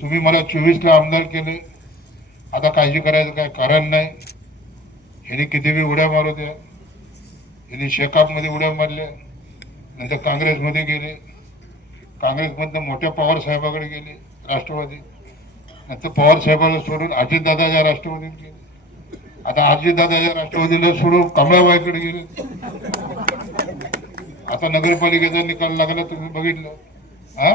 तुम्ही मला 24ला आमदार केले, आता काळजी करायचं काय कारण नाही. ह्यांनी किती बी उड्या मारू द्या, ह्यांनी शेकापमध्ये उड्या मारल्या, नंतर काँग्रेसमध्ये गेले, काँग्रेसमधनं मोठ्या पवार साहेबाकडे गेले राष्ट्रवादी, नंतर पवार साहेबाला सोडून अजितदादाच्या राष्ट्रवादीत गेले, आता अजितदादाच्या राष्ट्रवादीला सोडून कमळाबाईकडे गेले. आता नगरपालिकेचा निकाल लागला, तुम्ही बघितलं हा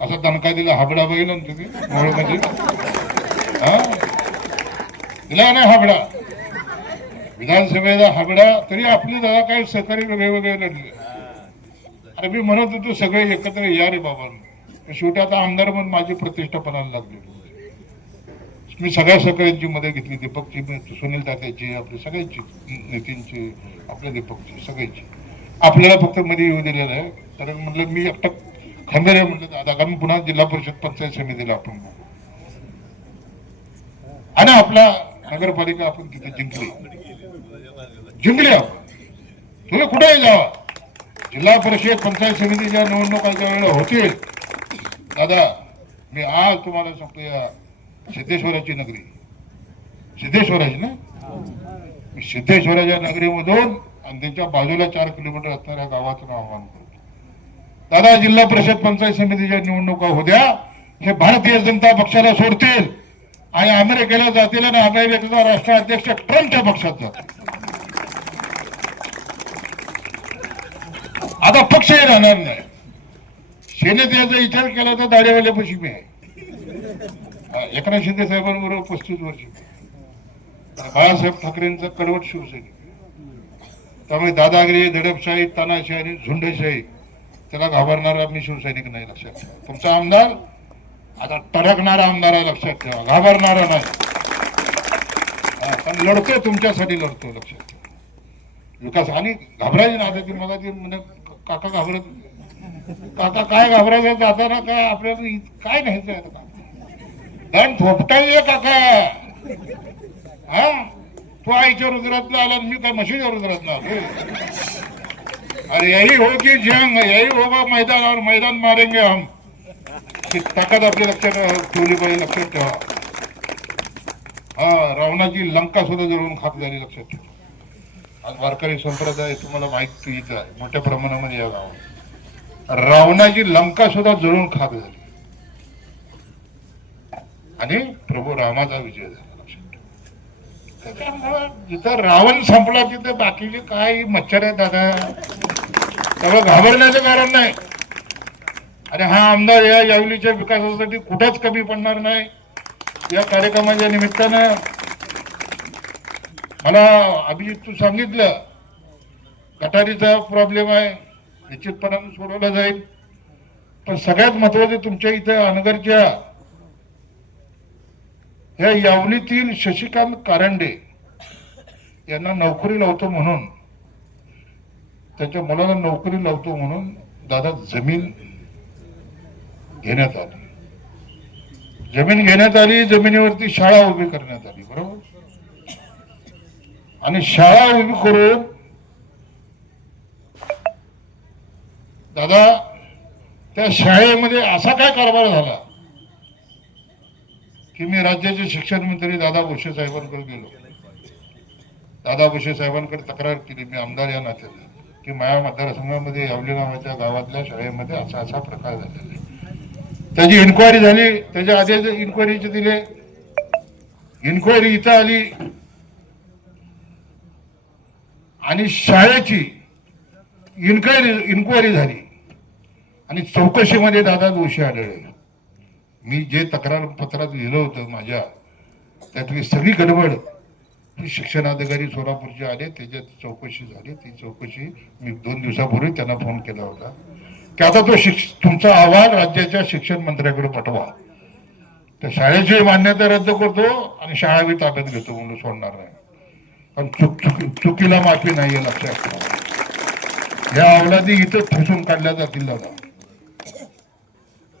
कसा दणका दिला, हाबडा बघितला ना तुम्ही मोहोळमध्ये, हा दिला नाही हाबडा, विधानसभेचा हाबडा. तरी आपले दादा काही सहकारी वेगवेगळे लढले. अरे मी म्हणत होतो सगळे एकत्र या रे बाबा, शेवटी आता आमदार म्हणून माझी प्रतिष्ठा पणाला लागली. मी सगळ्या सहकाऱ्यांची मदत घेतली, दीपकची, सुनील तात्याची, आपली सगळ्यांची, नितीनची, आपल्या दीपकची, सगळ्यांची. आपल्याला फक्त मध्ये येऊ दिलेलं आहे. तर म्हटलं मी एकटा खंबेर आहे, म्हटलं दादा का मी पुन्हा जिल्हा परिषद पंचायत समितीला आपण बघू. आणि आपला नगरपालिका आपण तिथे जिंकली आपण. तुला कुठेही जावा, जिल्हा परिषद पंचायत समितीच्या निवडणुकाच्या वेळेला होतील दादा. मी आज तुम्हाला सांगतो, या सिद्धेश्वराची नगरी, सिद्धेश्वराची ना, मी सिद्धेश्वराच्या नगरीमधून आणि त्यांच्या बाजूला 4 किलोमीटर असणाऱ्या गावातून आव्हान करतो, दादा जिल्हा परिषद पंचायत समितीच्या निवडणुका होत्या, हे भारतीय जनता पक्षाला सोडतील आणि अमेरिकेला जातील आणि अमेरिकेचा राष्ट्राध्यक्ष ट्रम्पच्या पक्षात जातील. आता पक्षही राहणार नाही. सेनेत याचा विचार केला तर दाढेवाल्यापाशी मी आहे. एकनाथ शिंदे साहेबांबरोबर 35 वर्ष, बाळासाहेब ठाकरेंचा कडवट शिवसैनिक. त्यामुळे दादागिरी, दडपशाही, तानाशाही आणि झुंडशाही त्याला घाबरणारा मी शिवसैनिक नाही, लक्षात ठेवा. तुमचा आमदार आता टरकणारा आमदार आहे, लक्षात ठेवा, घाबरणारा नाही. पण लढतो, तुमच्यासाठी लढतो, लक्षात ठेवा. विकास आणि घाबरायचे ना. आता ती मला ती म्हणे काका घाबरत, काका काय घाबरायचं, जाताना काय आपल्याला काय न्यायचं आहे का, दंड थोपटायचे काका. हा तू आईच्या रुद्रातला आला, मी काय म्हशीच्या रुद्रातला आलो. अरे यही हो की जंग, यही होगा मैदानावर, मैदान मारेंगे हम. ती ताकद आपल्या लक्षात ठेवली पाहिजे, लक्षात ठेवा. हा रावणाची लंका सुद्धा जळून खाक झाली, लक्षात ठेवा. आज वारकरी संप्रदाय तुम्हाला माहिती इथं आहे मोठ्या प्रमाणामध्ये या गावात. रावणाची लंका सुद्धा जळून खाक झाली आणि प्रभू रामाचा विजय झाला. त्याच्यामुळं जिथं रावण संपला तिथं बाकीचे काय मच्छर आहेत दादा, त्यामुळे घाबरण्याचं कारण नाही. आणि हा आमदार या यावलीच्या विकासासाठी कुठेच कमी पडणार नाही. या कार्यक्रमाच्या निमित्तानं मला अभिजित तू सांगितलं गटारीचा प्रॉब्लेम आहे, निश्चितपणाने सोडवला जाईल. पण सगळ्यात महत्वाचं तुमच्या इथं अनगरच्या या यावलीतील शशिकांत कारंडे यांना नोकरी लावतो म्हणून, त्याच्या मुलाला नोकरी लावतो म्हणून दादा जमीन घेण्यात आली. जमीन घेण्यात आली, जमिनीवरती शाळा उभी करण्यात आली, बरोबर. आणि शाळा उभी करून दादा त्या शाळेमध्ये असा काय कारभार झाला की मी राज्याचे शिक्षण मंत्री दादा भुसे साहेबांकडे गेलो. दादा भुसे साहेबांकडे तक्रार केली, मी आमदार या नात्याने, की माझ्या मतदारसंघामध्ये यावली नावाच्या गावातल्या शाळेमध्ये असा असा प्रकार झालेला आहे. त्याची इन्क्वायरी झाली, त्याच्या आधीच इन्क्वायरीचे दिले, इन्क्वायरी इथं आली आणि शाळेची इन्क्वायरी झाली आणि चौकशीमध्ये दादा दोषी आढळले. मी जे तक्रार पत्रात लिहिलं होतं माझ्या, त्यातली सगळी गडबड शिक्षणाधिकारी सोलापूरचे आले, त्याच्यात चौकशी झाली. ती चौकशी मी 2 दिवसापूर्वी त्यांना फोन केला होता की आता तो तुमचा अहवाल राज्याच्या शिक्षण मंत्र्याकडे पाठवा, त्या शाळेची मान्यता रद्द करतो आणि शाळा बी ताब्यात घेतो म्हणून सोडणार नाही. पण चुकीला माफी नाहीये, लक्षात ठेवा. या अवलादी इथं ठेसून काढल्या जातील दादा.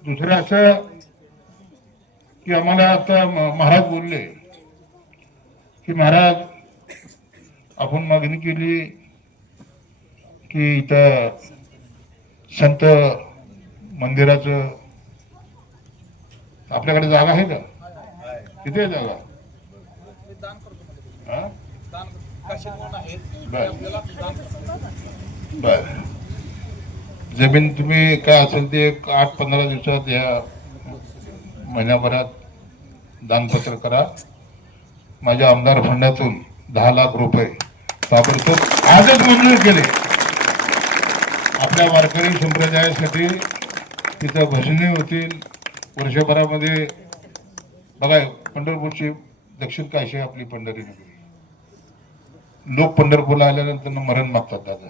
दुसरं असं की आम्हाला आता महाराज बोलले की महाराज आपण मागणी केली की इथं संत मंदिराचं आपल्याकडे जागा आहे का? किती आहे जागा? हा? बर. जमीन तुम्ही काय असेल ते 8-15 दिवसात या महिन्याभरात दानपत्र करा. माझ्या आमदार फंडातून 10 लाख रुपये ताबडतोब आजच मंजूर केले. आपल्या वारकरी संप्रदायासाठी तिथं भजने होतील. वर्षभरामध्ये बघा, पंढरपूरची दक्षिण काशी आपली पंढरी नगरी. लोक पंढरपूरला आल्यानंतर मरण मागतात दादा,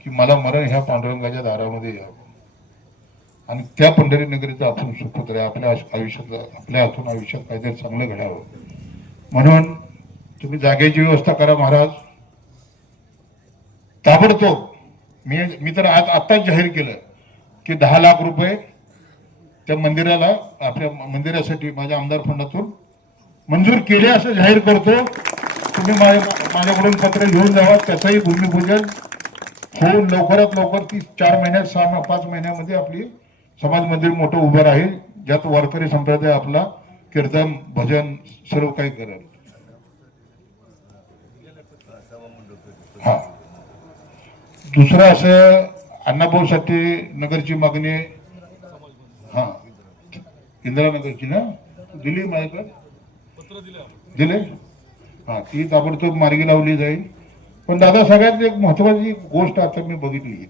की मला मरण ह्या पांडुरंगाच्या दारामध्ये यावं आणि त्या पंढरी नगरीचं आपण सुखोत्तर आपल्या आयुष्यात, आपल्या हातून आयुष्यात काहीतरी चांगलं घडावं. म्हणून तुम्ही जागेची व्यवस्था करा महाराज ताबडतोब. मी तर आज आत्ताच जाहीर केलं की 10 लाख रुपये त्या मंदिराला, आपल्या मंदिरासाठी माझ्या आमदार फंडातून मंजूर केले असं जाहीर करतो. तुम्ही माझ्याकडून पत्र घेऊन जावा. त्याचंही भूमिपूजन होऊन लवकरात लवकर 4 महिन्यात 5 महिन्यामध्ये आपली समाज मंदिर मोठं उभं राहील, ज्यात वारकरी संप्रदाय आपला कीर्तन भजन सर्व काही करेल. हा, दुसरं असं अण्णाभाऊसाठी नगरची मागणी, हा इंदिरानगरची ना, दिली माझ्याकडे दिले. हा, ती ताबडतोब मार्गी लावली जाईल. पण दादा सगळ्यात एक महत्वाची गोष्ट आता मी बघितली,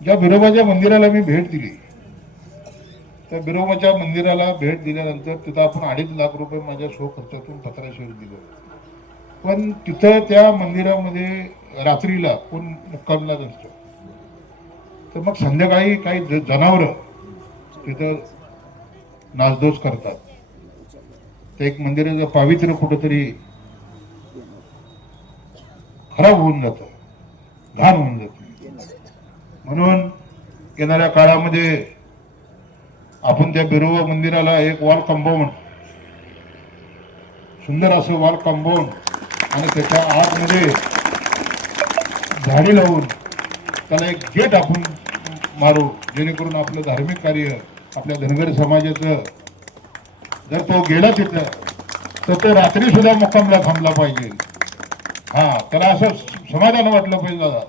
ज्या बिरोबाच्या मंदिराला मी भेट दिली, त्या बिरोबाच्या मंदिराला भेट दिल्यानंतर तिथं आपण 2.5 लाख रुपये माझ्या खर्चातून पत्राशेर दिलं. पण तिथं त्या मंदिरामध्ये रात्रीला कोण मुक्कामला नसतं. तर मग संध्याकाळी काही जनावरं तिथं नासधूस करतात. ते एक मंदिराचं पावित्र्य कुठंतरी खराब होऊन जातं, घाण होऊन जातं. म्हणून येणाऱ्या काळामध्ये आपण त्या बिरोबा मंदिराला एक वॉल कंपाऊंड, सुंदर असं वॉल कंपाऊंड आणि त्याच्या आतमध्ये झाडी लावून त्याला एक गेट आपण मारू, जेणेकरून आपलं धार्मिक कार्य, आपल्या धनगर समाजाचं, जर तो गेला तिथं तर तो रात्री सुद्धा मुक्कामला थांबला पाहिजे. हा, त्याला असं समाधान वाटलं पाहिजे दादा,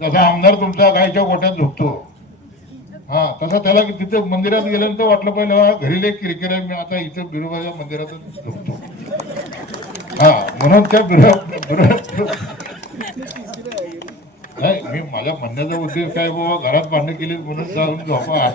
जसा आमदार तुमचा गायच्या गोट्यात झोपतो, हा तसा त्याला तिथे मंदिरात गेल्यानंतर वाटलं पाहिजे घरी एक किरकिर आहे, मी आता इथे बिरोबाच्या मंदिरातच झोपतो. हा, म्हणून त्या नाही, मी माझ्या म्हणण्याचा उद्देश काय बाबा, घरात भांडणं केली म्हणून जाऊन झोपा.